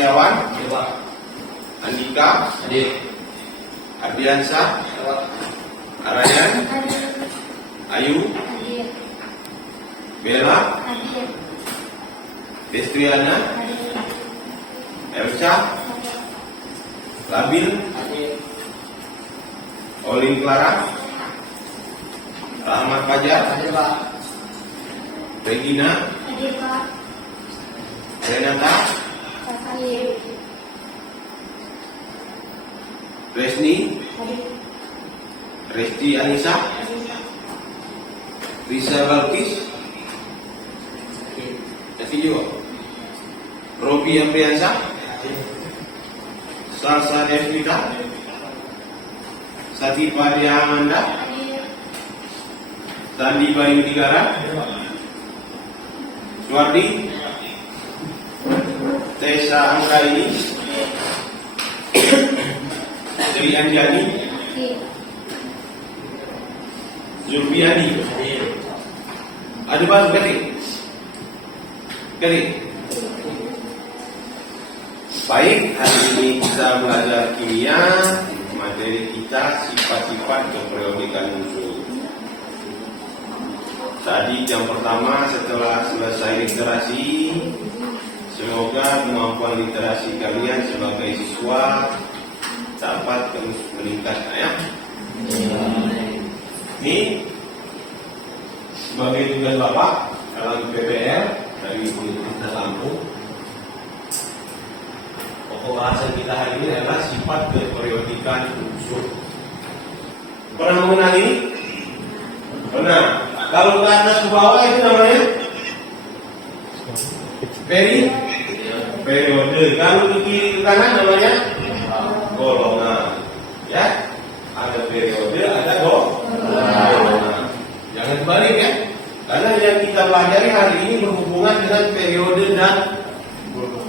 Setiawan, Hadir Pak. Andika, Hadir. Ardiansa, Pak. Arayan, Ayu, Bella, Destriana, Elsa, Labil, Hadir. Olin Clara, Rahmat Fajar, Hadir Pak. Regina, Renata, Resni, Resti Anissa, Risa Balkis, Resti juga, Robi Amriansa, Salsa Devita, Sati Padia Amanda, Sandi Bayu Tigara, Suwardi, Tessa Anggraini, Sri Anjani, Zulfiani. Ada baru ketik? Baik, hari ini kita belajar kimia. Materi kita sifat-sifat keperiodikan unsur. Tadi yang pertama setelah selesai literasi, semoga kemampuan literasi kalian sebagai siswa dapat terus meningkat ya. Ini sebagai tugas Bapak dalam PPR dari Universitas Lampung. Pokok bahasan kita hari ini adalah sifat keperiodikan unsur. Pernah mengenal ini? Pernah. Kalau ke atas ke bawah itu namanya periode. Kalau ke kiri ke kanan namanya golongan. Ya, ada periode, ada golongan. Jangan kebalik ya. Karena yang kita pelajari hari ini berhubungan dengan periode dan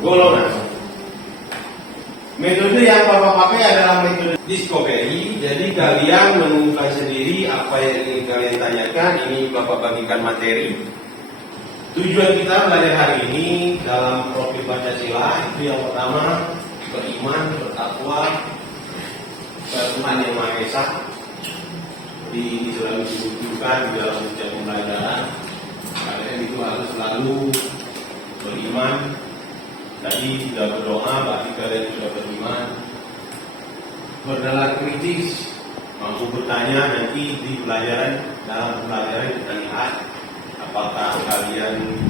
golongan. Metode yang Bapak pakai adalah metode discovery. Jadi kalian menemukan sendiri apa yang ingin kalian tanyakan. Ini Bapak bagikan materi. Tujuan kita belajar hari ini dalam profil Pancasila itu yang pertama beriman, bertakwa, Tuhan Yang Maha Esa. Jadi ini selalu dibutuhkan di dalam setiap pembelajaran. Kalian itu harus selalu beriman. Tadi sudah berdoa, berarti kalian sudah beriman. Bernalar kritis, mampu bertanya nanti di pelajaran, dalam pembelajaran kita lihat apakah kalian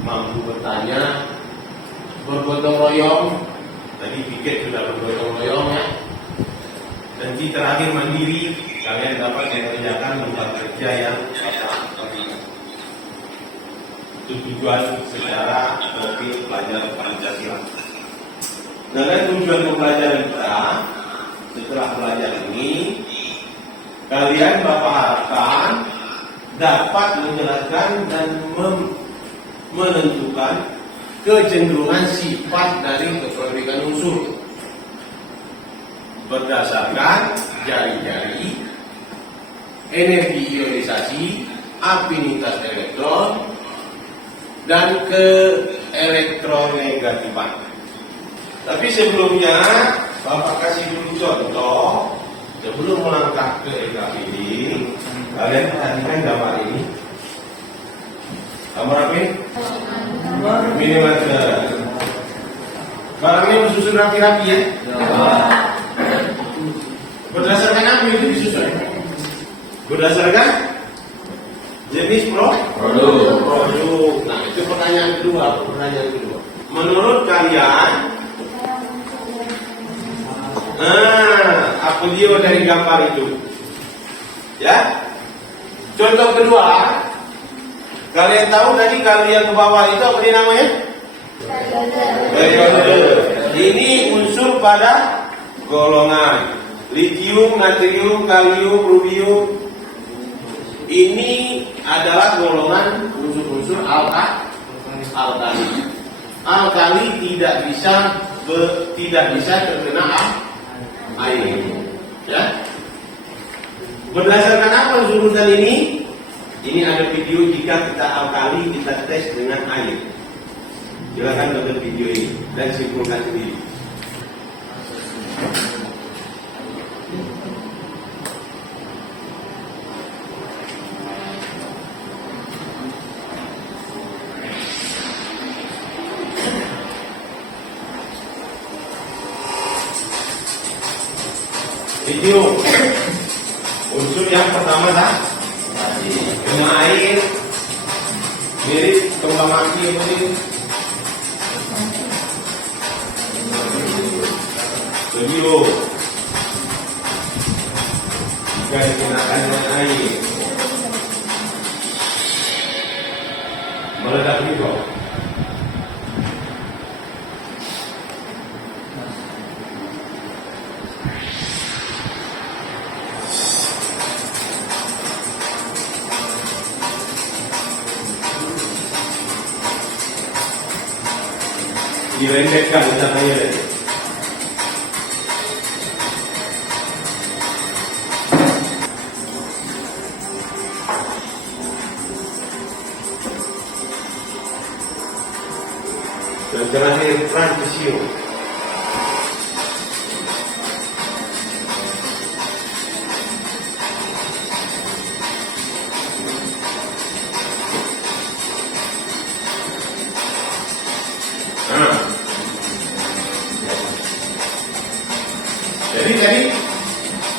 mampu bertanya. Bergotong royong, tadi pikir sudah bergotong royong ya. Nanti terakhir mandiri, kalian dapat mengerjakan lembaga kerja yang beriman. Itu tujuan secara profil pelajar Pancasila. Dan tujuan pembelajaran kita setelah belajar ini, kalian Bapak harapkan dapat menjelaskan dan menentukan kecenderungan sifat dari keperiodikan unsur berdasarkan jari-jari, energi ionisasi, afinitas elektron, dan keelektronegativan. Tapi sebelumnya Bapak kasih dulu contoh sebelum melangkah ke etap ini. Kalian perhatikan gambar ini. Gambar apa ini? Minimater. Barangnya disusun rapi-rapi ya. Berdasarkan apa itu disusun? Berdasarkan jenis produk. Nah, itu pertanyaan kedua. Menurut kalian, apa dia dari gambar itu? Ya. Contoh kedua, kalian tahu tadi kalian ke bawah itu apa dia namanya? Periode. Ini unsur pada golongan. Litium, natrium, kalium, rubium. Ini adalah golongan unsur-unsur alkali. Alkali tidak bisa terkena air. Ya. Berdasarkan apa unsur-unsur ini? Ini ada video jika kita alkali kita tes dengan air. Silakan tonton video ini dan simpulkan sendiri. Video unsur yang pertama kena air mirip kembang api ini. Video jika digunakan dengan air meledak juga. Direndekkan cahaya tadi. Dan terakhir transisio. Jadi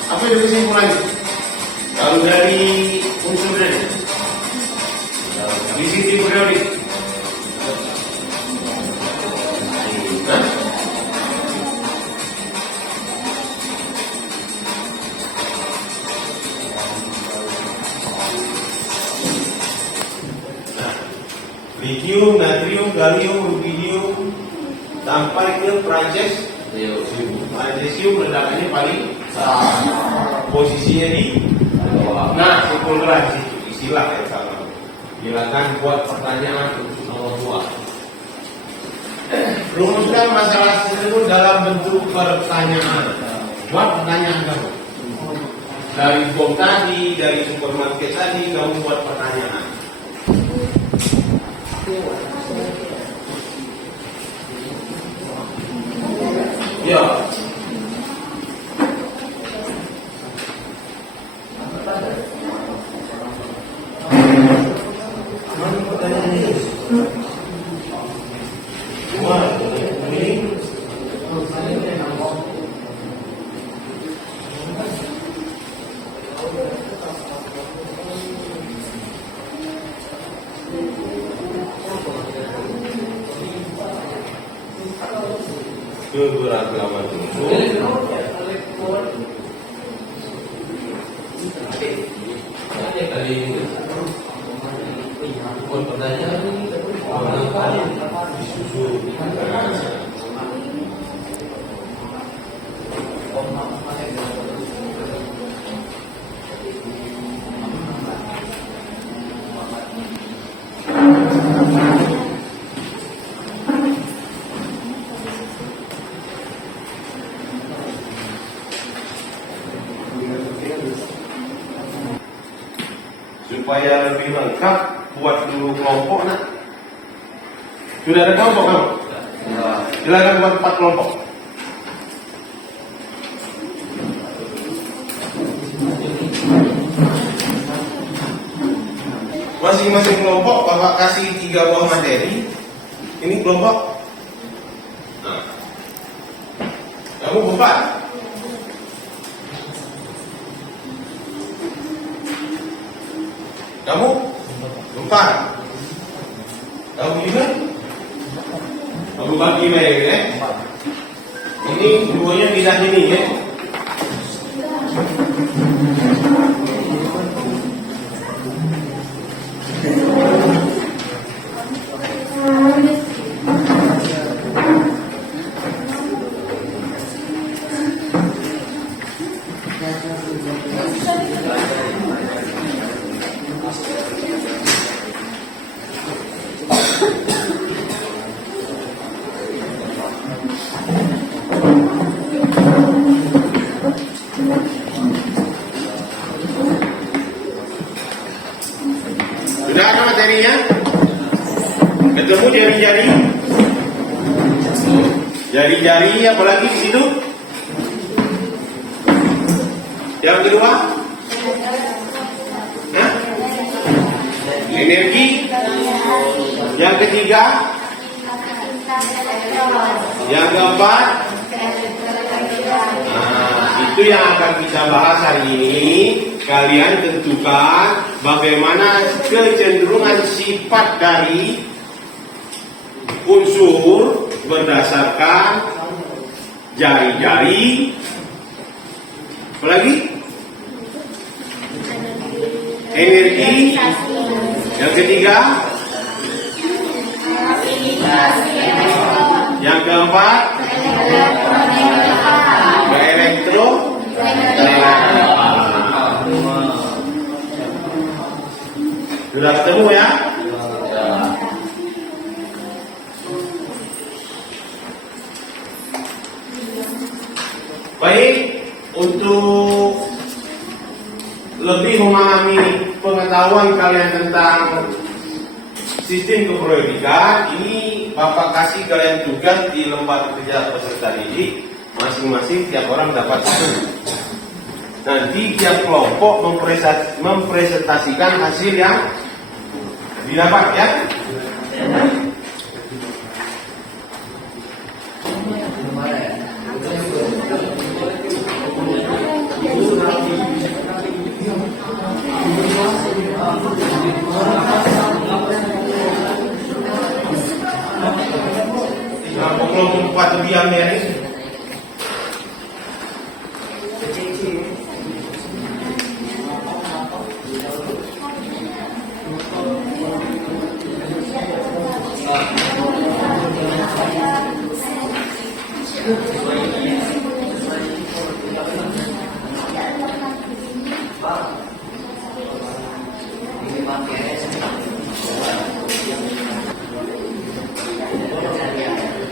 apa yang kesimpulannya? Kalau dari unsurnya di sisi periodik, lithium, natrium, gallium, rubidium sampai ke Prancesium ledakannya paling posisinya di bawah. Nah, simpulkan di situ istilah yang sama. Silakan buat pertanyaan untuk nomor 2. Rumuskan masalah tersebut dalam bentuk pertanyaan. Buat pertanyaan kamu. Dari bom tadi, dari supermarket tadi, kamu buat pertanyaan. Ya. Keberagaman unsur supaya lebih lengkap, buat dulu kelompok nak. Sudah ada kelompok kamu? Silakan buat 4 kelompok. Masing-masing kelompok Bapak kasih 3 buah materi. Ini kelompok. Nah, kamu 4. Kamu 4. Kamu juga? Kamu bagi ya? Ini duanya pindah sini ya? Sudah ada materinya? Ketemu jari-jari? Jari-jari, apa lagi di situ? Yang kedua? Hah? Energi. Yang ketiga? Yang keempat? Nah, itu yang akan kita bahas hari ini. Kalian tentukan bagaimana kecenderungan sifat dari unsur berdasarkan jari-jari. Apa lagi? Energi. Yang ketiga? Yang keempat? Elektro. Sudah ketemu ya? Baik, untuk lebih memahami pengetahuan kalian tentang sistem keproyektikan, ini Bapak kasih kalian tugas di lembar kerja peserta didik. Masing-masing tiap orang dapat satu. Nanti tiap kelompok mempresentasikan hasil yang didapat ya. Nah, kelompok 4 diamnya ini.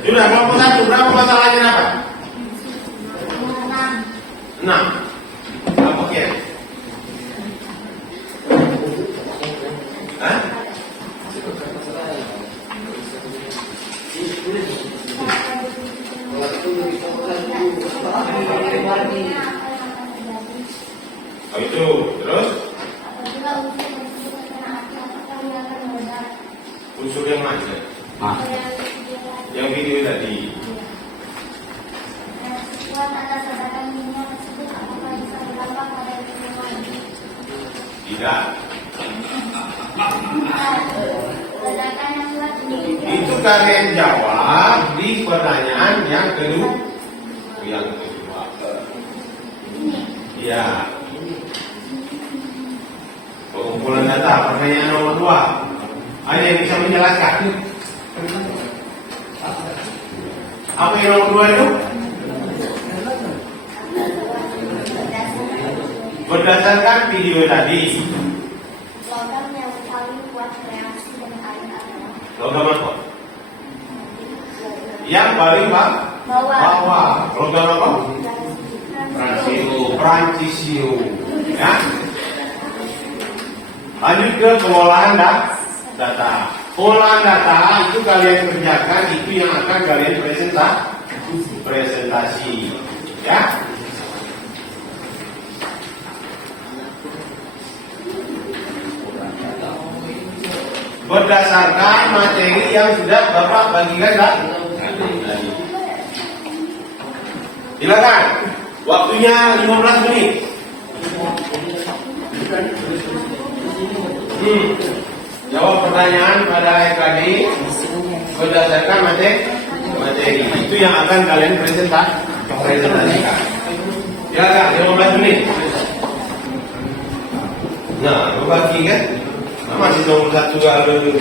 Sudah, kelompok 1, berapa masalahnya dapat? 6. Kelompoknya? Hah? Oh itu, terus? Unsur yang mana? Yang video tadi. Tidak. Itu kalian jawab di pertanyaan yang kedua. Ya. Pengumpulan data, pertanyaan nomor 2. Ada yang bisa menjelaskan? Apa yang nomor 2 itu? Berdasarkan video tadi. Logam yang paling kuat reaksi dengan air adalah Logam apa? Yang paling bawah. Logam apa? Francisio. Ya. Lanjut ke pengolahan data. Pengolahan data itu kalian kerjakan, itu yang akan kalian presentasi. Ya. Berdasarkan materi yang sudah Bapak bagikan tadi. Silakan. Waktunya 15 menit. Jawab pertanyaan pada EKD berdasarkan materi. Itu yang akan kalian presentasikan. Silakan, 15 menit. Nah, berbagi kan? Masih nomor 1 kalau dulu.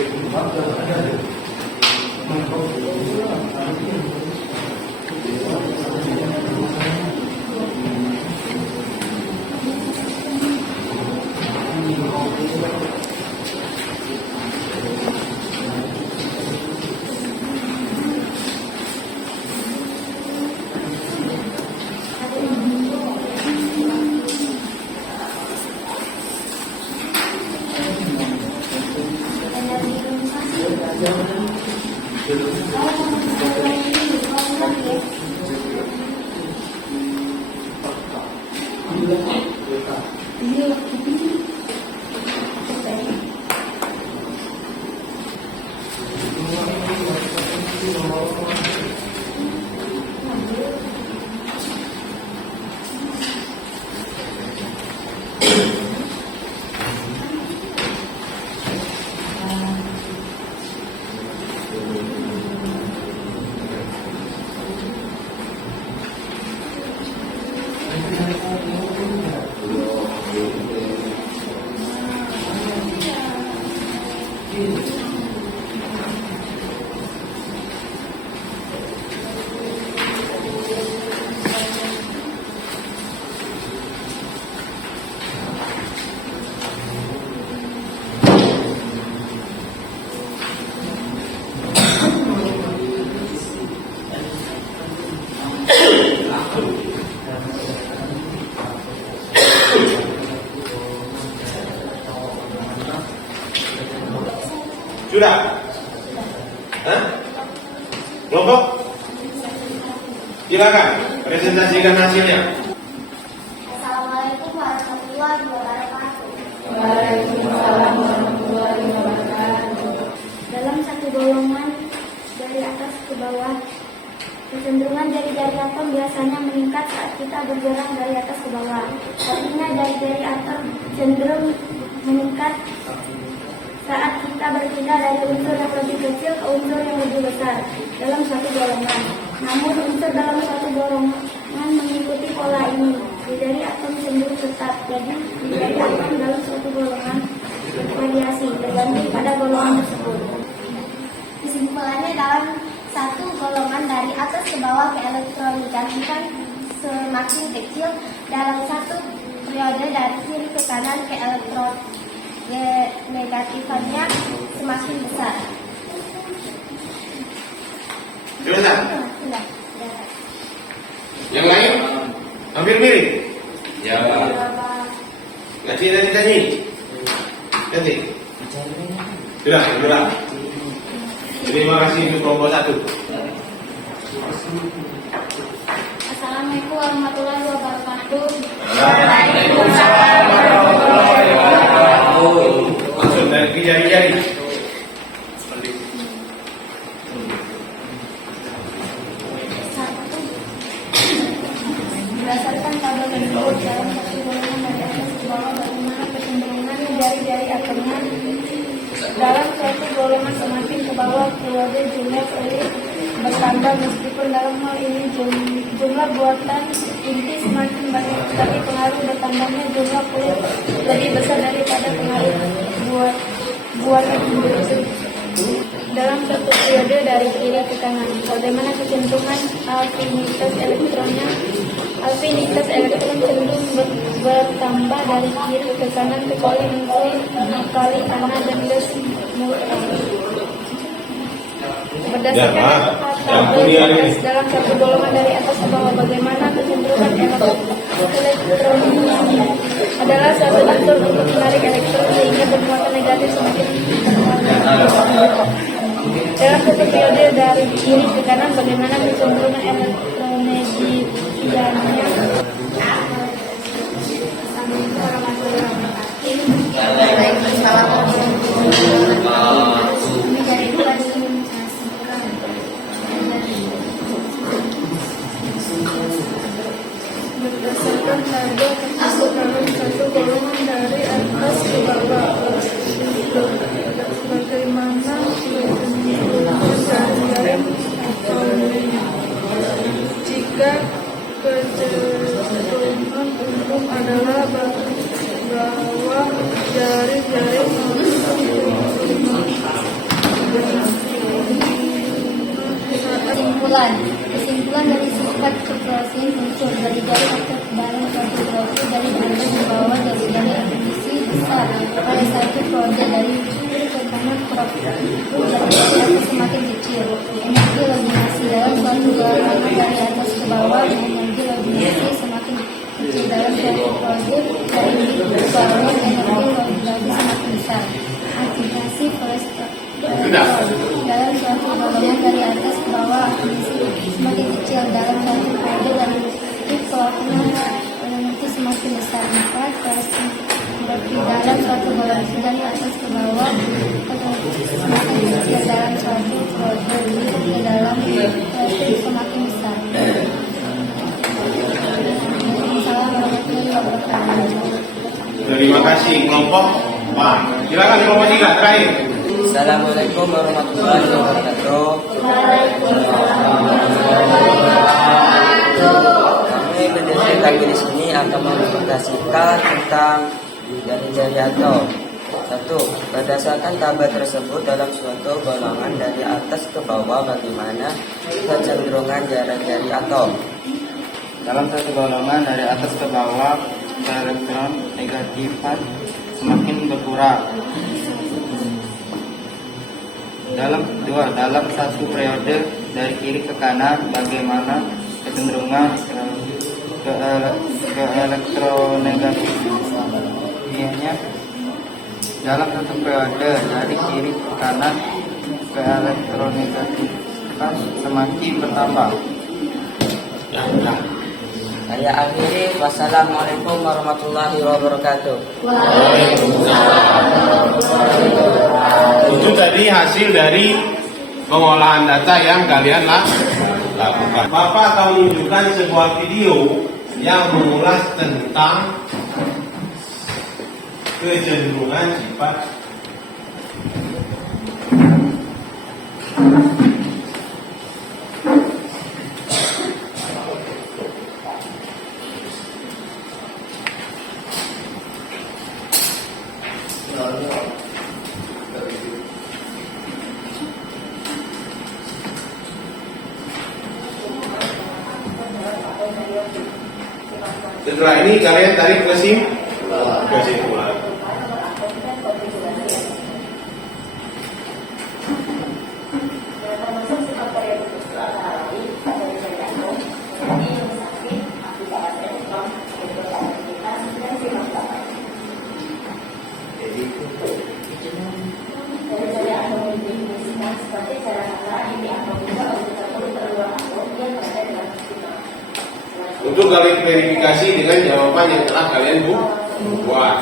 Sudah? Hah? Kelompok? Silakan presentasikan hasilnya. Assalamualaikum warahmatullahi wabarakatuh. Waalaikumsalam warahmatullahi wabarakatuh. Dalam satu golongan dari atas ke bawah, kecenderungan jari-jari atom biasanya meningkat saat kita bergerak dari atas ke bawah. Artinya jari-jari atom cenderung meningkat saat kita berpindah dari unsur yang lebih kecil ke unsur yang lebih besar dalam satu golongan. Namun unsur dalam satu golongan mengikuti pola ini. Jari atom cenderung tetap, jadi jari atom dalam suatu golongan bervariasi tergantung pada golongan tersebut. Kesimpulannya, dalam satu golongan dari atas ke bawah ke elektronika kan semakin kecil, dalam satu periode dari kiri ke kanan ke elektron negatifannya semakin besar. Sudah? Sudah. Yang lain? Hampir mirip? Ya. Nanti tanya. Nanti. Sudah. Terima kasih untuk kelompok 1. Assalamualaikum warahmatullahi wabarakatuh. Waalaikumsalam warahmatullahi wabarakatuh. Langsung dari jari-jari. Berdasarkan tabel berikut, dalam satu golongan dari atas ke bawah bagaimana kecenderungan jari-jari atomnya dalam suatu golongan semakin ke bawah periode jumlah kulit bertambah, meskipun dalam hal ini jumlah buatan inti semakin banyak, tapi pengaruh bertambahnya jumlah kulit lebih besar daripada pengaruh buatan inti. Dalam satu periode dari kiri ke kanan, bagaimana kecenderungan afinitas elektronnya? Afinitas elektron cenderung bertambah dari kiri ke kanan kali unsur kali tanah dan gas muatan. Berdasarkan tabel dalam satu golongan dari atas ke bawah, bagaimana kecenderungan elektroniknya adalah suatu unsur untuk menarik elektron sehingga bermuatan negatif semakin bertambah. Dalam satu periode dari kiri ke kanan, bagaimana kecenderungan elektronegatifannya? Berdasarkan tabel tersebut, dalam satu golongan dari atas ke bawah, bagaimana kecenderungan jika kecenderungan umum adalah bahwa jari-jari kesimpulan dari sifat keproses unsur dari jari atau dalam suatu proses dari atas ke bawah dari jari aktivisi besar pada satu proses dari kiri ke kanan jari atas semakin kecil. Energi eliminasi dalam suatu golongan dari atas ke bawah, energi eliminasi semakin kecil dalam suatu proses dari kiri ke bawah, energi eliminasi semakin besar. Aktivasi kolesterol dalam suatu golongan dari atas ke bawah, aktivasi semakin kecil dalam suatu proses dari kiri ke kanan energi semakin besar. Maka berarti dalam suatu golongan dari atas ke bawah semakin kecil dalam suatu proses ke dalam proses semakin besar. Waalaikumsalam warahmatullahi wabarakatuh. Terima kasih kelompok. Silakan kelompok 3 terakhir. Assalamualaikum warahmatullahi wabarakatuh. Waalaikumsalam warahmatullahi wabarakatuh. Kami di sini akan indikasikan tentang jari-jari atom. 1. Berdasarkan tabel tersebut dalam suatu golongan dari atas ke bawah bagaimana kecenderungan jari-jari atom? Dalam satu golongan dari atas ke bawah, elektron negatifan semakin berkurang. Dalam satu periode dari kiri ke kanan, bagaimana kecenderungan ke elektronegatifnya? Dalam satu periode dari kiri ke kanan, ke elektronegatifan semakin bertambah. Saya akhiri. Wassalamualaikum warahmatullahi wabarakatuh. Itu tadi hasil dari pengolahan data yang kalian lakukan. Bapak akan menunjukkan sebuah video yang mengulas tentang kecenderungan sifat Setelah ini kalian tarik kesimpulan. Untuk kalian verifikasi dengan jawaban yang telah kalian buat.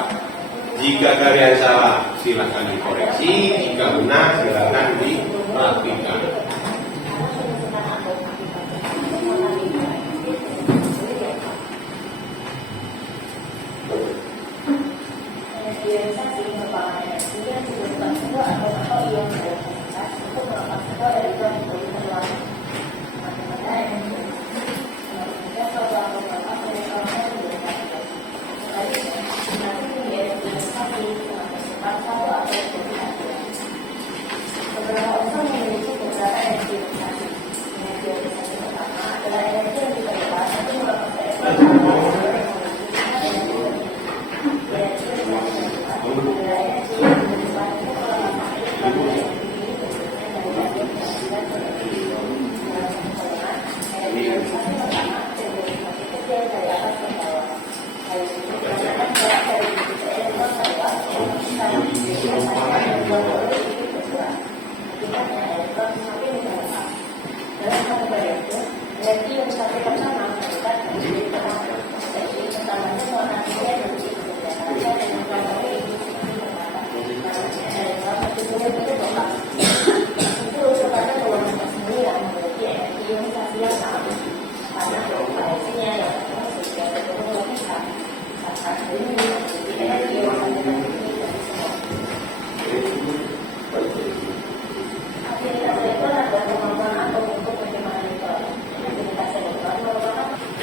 Jika kalian salah, silakan dikoreksi. Jika benar, silakan dipraktikkan.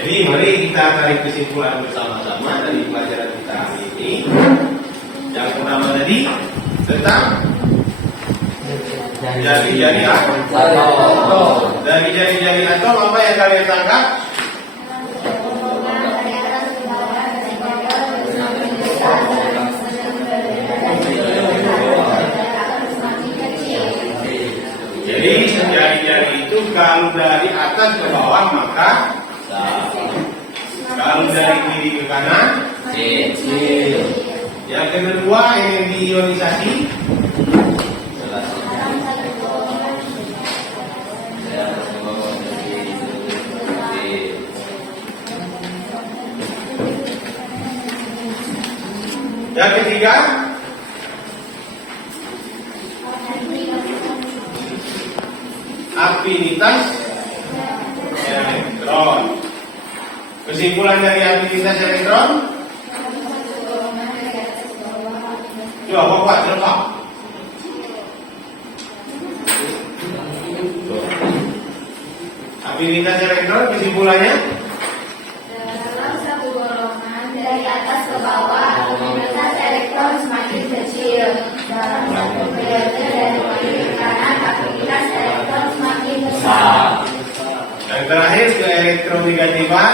Jadi mari kita tarik kesimpulan bersama-sama dari pelajaran kita hari ini. Yang pertama tadi tentang jari-jari atom. Dari jari-jari atom apa yang kalian tangkap? Jadi jari-jari itu kalau dari atas ke bawah maka kalau dari kiri ke kanan kecil. Yang kedua energi ionisasi yang ketiga afinitas elektron. Kesimpulan dari afinitas elektron, coba bapak coba. Afinitas elektron kesimpulannya dalam satu golongan dari atas Terakhir ke elektronegatifan.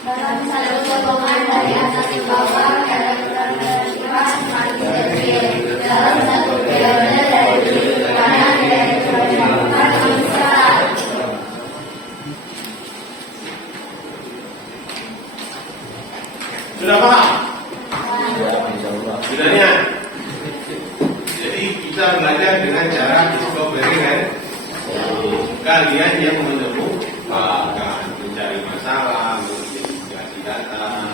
Dalam satu golongan dari atas ke bawah, elektronegatifan semakin kecil. Dalam satu periode dari kiri ke kanan, elektronegatifan besar. Sudah paham? Sudahnya. Jadi kita belajar dengan cara discovery kan. Kalian yang menemukan, mencari masalah, mengidentifikasi data.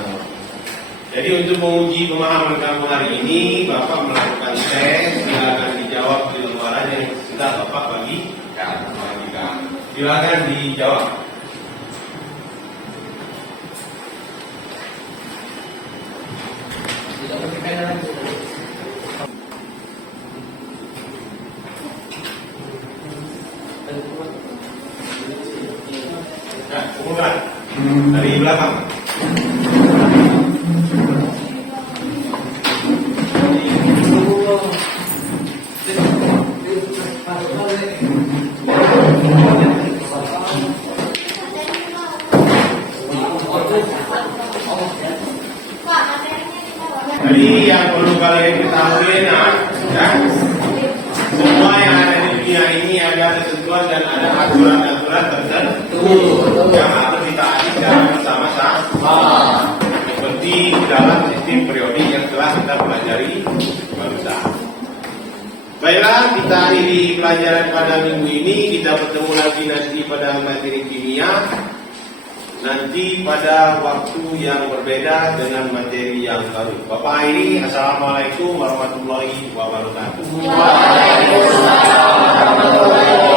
Jadi untuk menguji pemahaman kamu hari ini, Bapak melakukan tes, silakan dijawab di lembaran yang sudah Bapak bagikan. Silakan dijawab. Nah, kumpulkan dari belakang. Jadi yang perlu kalian ketahui ya, semua yang ada di dunia ini ada ketentuan dan ada aturan-aturan tertentu yang harus ditaati secara bersama-sama. Seperti dalam sistem periodik yang telah kita pelajari barusan. Baiklah, kita akhiri pelajaran pada minggu ini. Kita bertemu lagi nanti pada materi kimia. Nanti pada waktu yang berbeda dengan materi yang baru. Bapak akhiri, assalamualaikum warahmatullahi wabarakatuh. Waalaikumsalam warahmatullahi wabarakatuh.